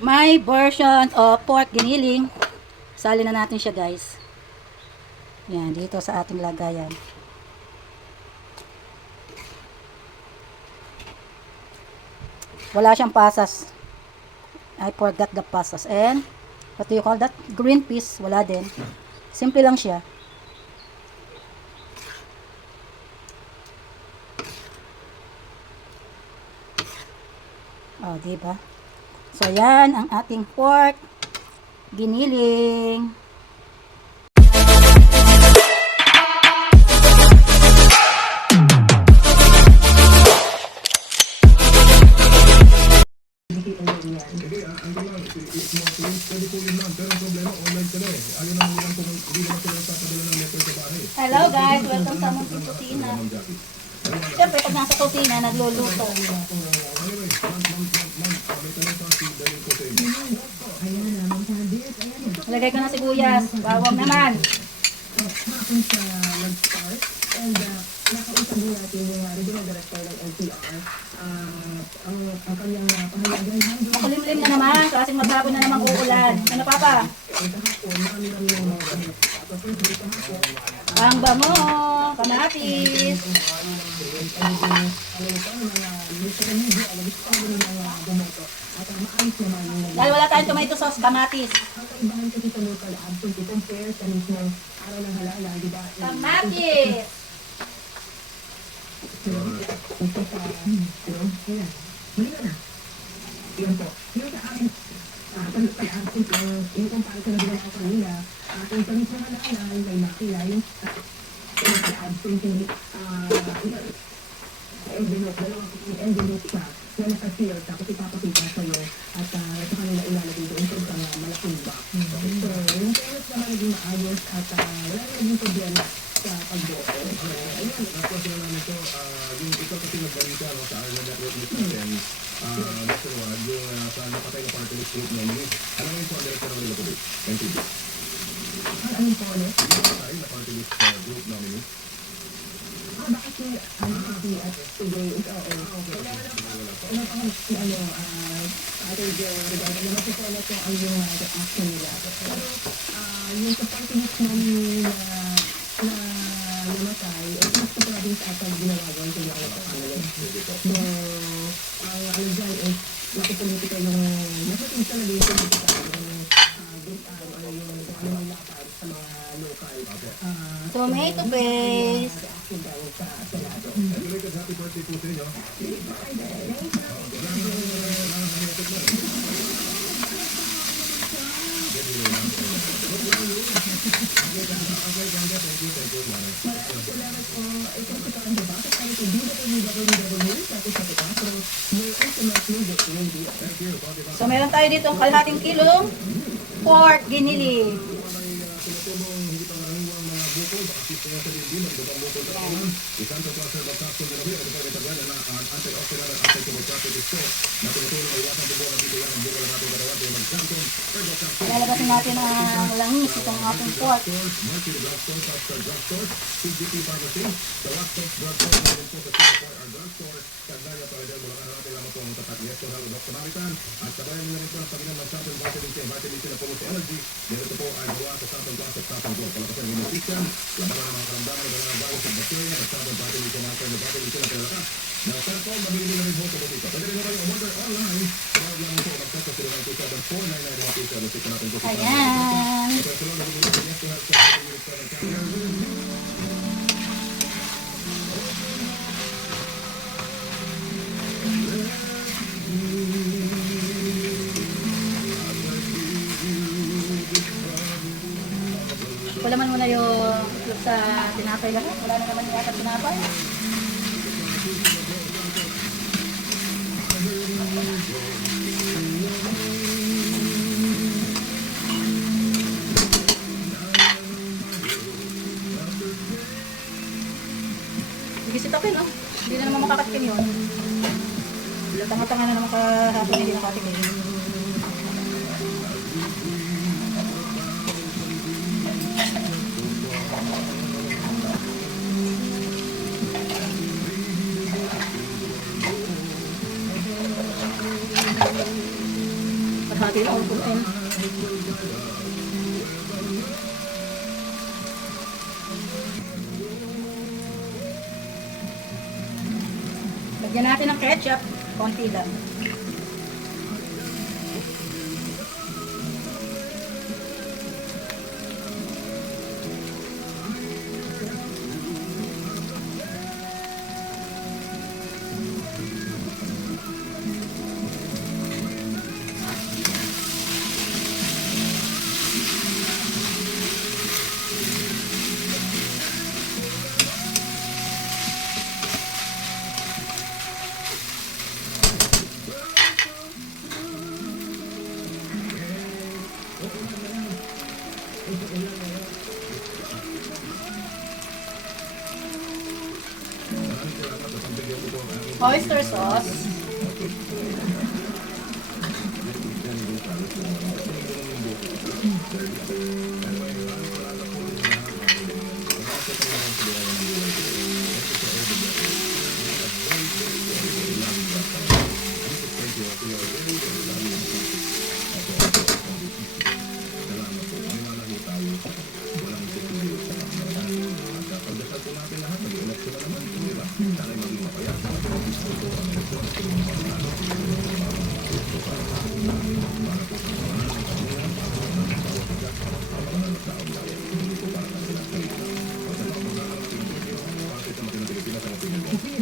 My version of pork giniling. Sali na natin siya, guys. Yan, dito sa ating lagayan. Wala siyang pasas. I forgot the pasas. And, what do you call that? Green peas. Wala din. Simple lang siya. Oh, diba? So, yan ang ating pork giniling. Hello guys, welcome sa Munting Kusina. Siyempre, pag nasa kusina, nagluluto. Lagay ko ng sibuyas, bawang naman. And nakausap din natin yung regional director ng NCR. Ang kanyang pahalagan hanggang Makulimlim na naman, kasing maghapon na naman uulan. Ano papa? kahapon, marami yung mga Ang bango, kamatis. Dahil wala tayong tomato sauce, kamatis. ang kaibahan kasi sa local absent, i-compare sa mismong araw ng halalan, di ba? Kamatis. Muli na. Yun po. Yung sa akin, pag-absent, yung comparison na ginawa ko kanina, kung sa mismong halalan, may makila, yung pag-absent, envelope siya na naka-seal, tapos ipapakita sa'yo at sa kanila ilalagay doon sa isang malaking box. So, yung fairness naman naging maayos at wala na naging problema sa pagboto. Ayun, ako sila namin ito, yung ito kasi nagbalita sa Arla Network News natin, Mr. Wad, yung sa napatay na party list group nominee. Ano yung po ang director ng nila po dito? NTV. Ano po ulit? Yung napatay na party list group nominee. Bakit si at today, wala pa kami si Ate Joe, naman sa toilet ko ang yung reaction nila. Pero yung sa party list namin na namatay, mas sa province at ang ginawagan ko yung sa kanila. So, ang ano dyan is, nakupolitika yung, nasating talaga yung politika, yung ano lapad sa mga local. Tomato paste. Belated happy birthday po sa inyo. So, meron tayo dito ang kalahating kilong pork giniling. Tinutulong hindi pa maraming mga bukol, baka kaya sa din, ibang bukol sa kawan. Isang pagpasar bagkakson na nabi, ito pa rin tagal na anti-oxidant at anti-tuberculosis ito na tinutulong ay iwasan tubo na dito yan ang bukol ng ating katawan kaya mag-samson, Lalagasin natin ang langis itong ating pork. Mercury Drugstore, Pastor Drugstore, CGP Pharmacy, the Waxbox Drugstore, meron po sa Singapore our drugstore, Candelaria, Paradel, Bulacan, natin lamang po ang tapat ni Estor Halo, Dr. Maritan, at sabayan nyo na rin po ang pagbilang ng Samson Vitamin C na po sa energy, dito po ay gawa sa Samson Plus at Samson Gold. Palakasan ng nutrition, labanan ng mga karamdaman ng mga virus at bacteria, at Samson Vitamin C na Vitamin C na pinalakas. Na cellphone, mabili na rin po sa butika. Pwede rin na kayo order online. Tawag lang po, mag-chat sa 0927-499-127. Natin po sa Ayan. personal na bigyan natin Estor Halo sa ating restaurant channel. Wala man muna yung itlog sa tinapay lahat. Wala na naman yata tinapay. Sige si Tapin, no? Hindi na naman makakatikin yun. Tanga-tanga na naman kahapon hindi nakatikin. Hati lang ako kumain. Lagyan natin ng ketchup. Konti lang. Oyster sauce.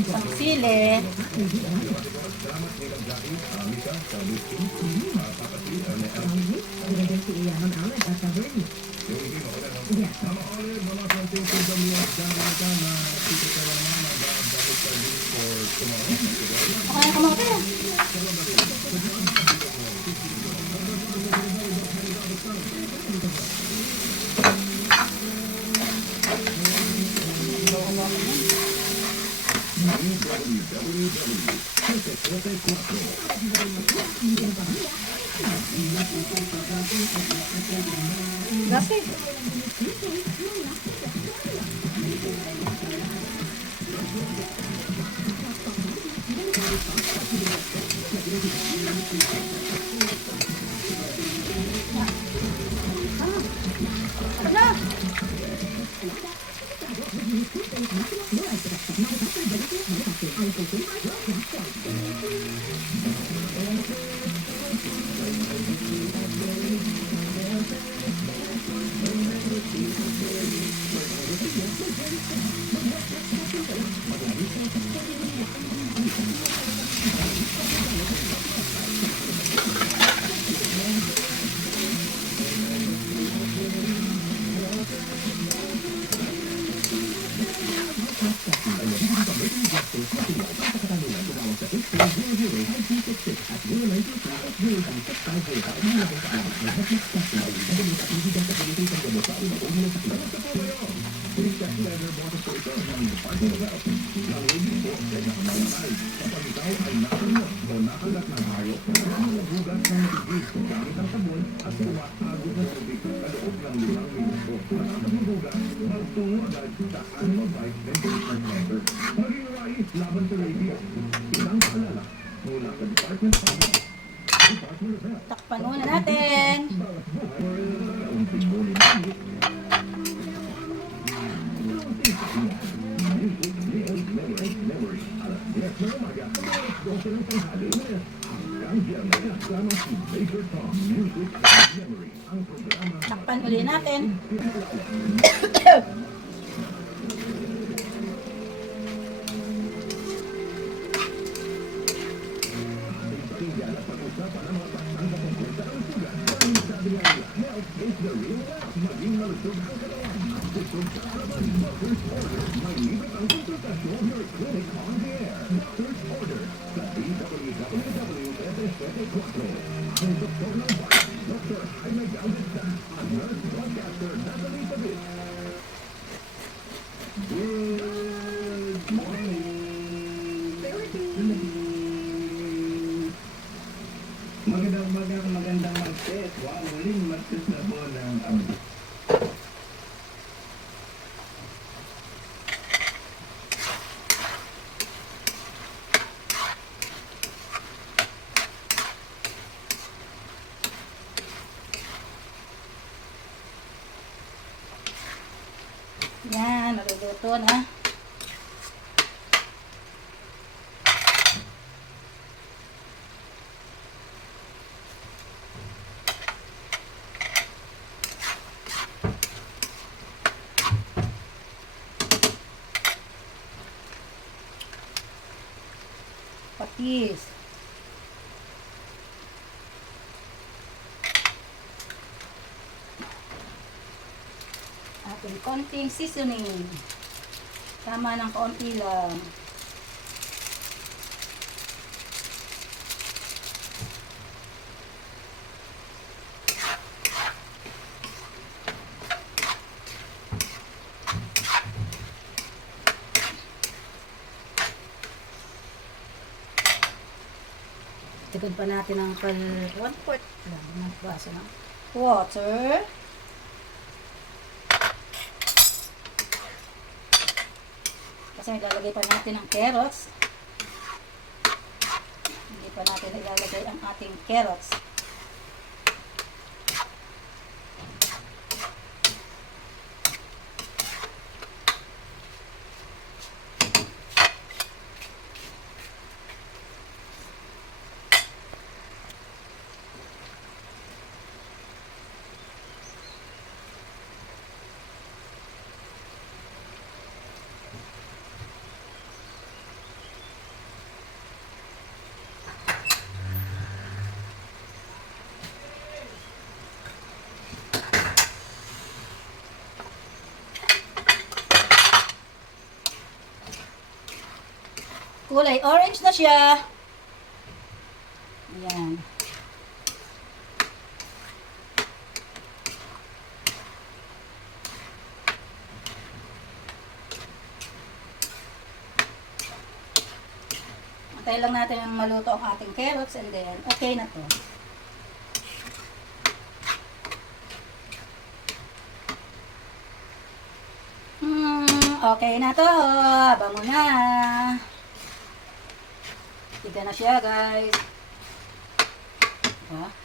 Isang sili. Okay, kamote. Gasi. Na. Takpan muna natin. Takpan ulit natin. Magandang martes. Wow, huling martes na po ng Yan, maluluto na. Patis. Ating konting seasoning. Tama ng konti lang. Tigod pa natin ng 1/4 lang ng baso ng water. Kasi ilalagay pa natin ang carrots. Hindi pa natin ilalagay ang ating carrots. Kulay orange na siya. Ayan. Antayin lang natin ang maluto ang ating carrots and then okay na to. Okay na to. Bango na. Tiga na siya, guys. Diba?